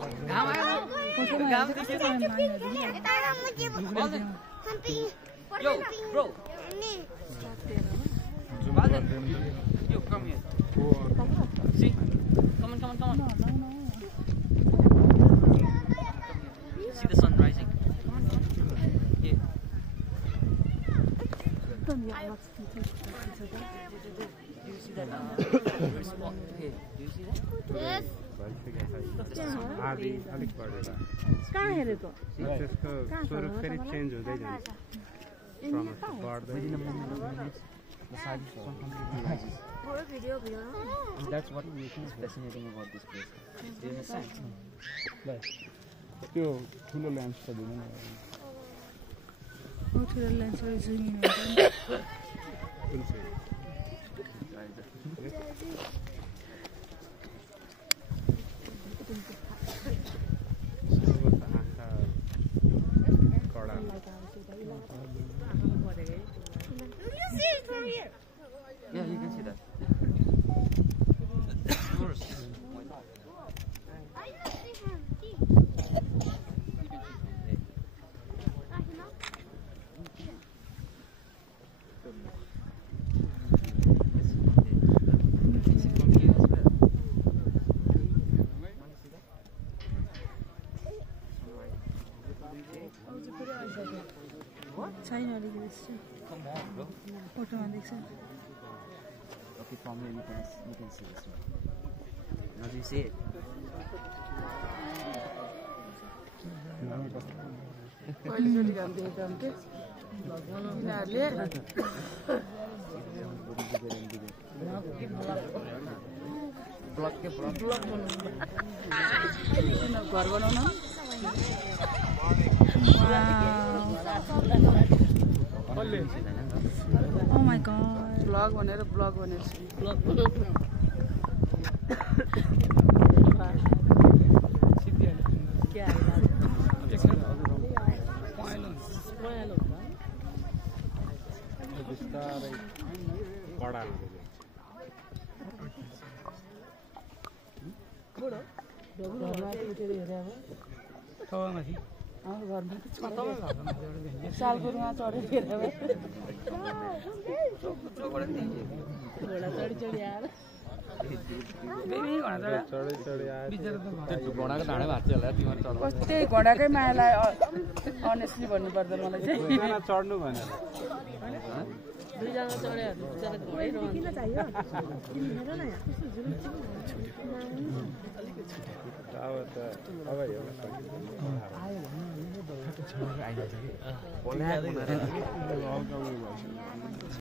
घाम आयो घाम देखियो Yo, bro. Yo, come here. See? Come on. See the sun rising. Come on. Yeah. Do you see that spot? Hey, do you see that? Yes. अलिक बढेर कहाँ हेरेको त्यसको स्वरूप फेरि चेन्ज हुँदै जान्छ That's what we think is fascinating about this place. Do you understand? त्यो ठुलो लेन्स त दिनु न ठुलो लेन्सबाट जुम इन कुन चाहिँ Yeah, you can see that. Yours. छैन अलिकति Come on, bro. फोटोमा देख्छ Okay, from here you can see this one. Now do you see it? पहिलोचोटि घाम देखेको के यिनीहरूले घर बनाउन Oh my god. Vlog भनेर बिस्तारै कडा सालको रुवा चढेर हेरेर चढी आएर त्यही घोडाकै मायालाई अनेस्टली भन्नुपर्छ मलाई चाहिँ चढ्नु भनेर दुईजना चढ्यो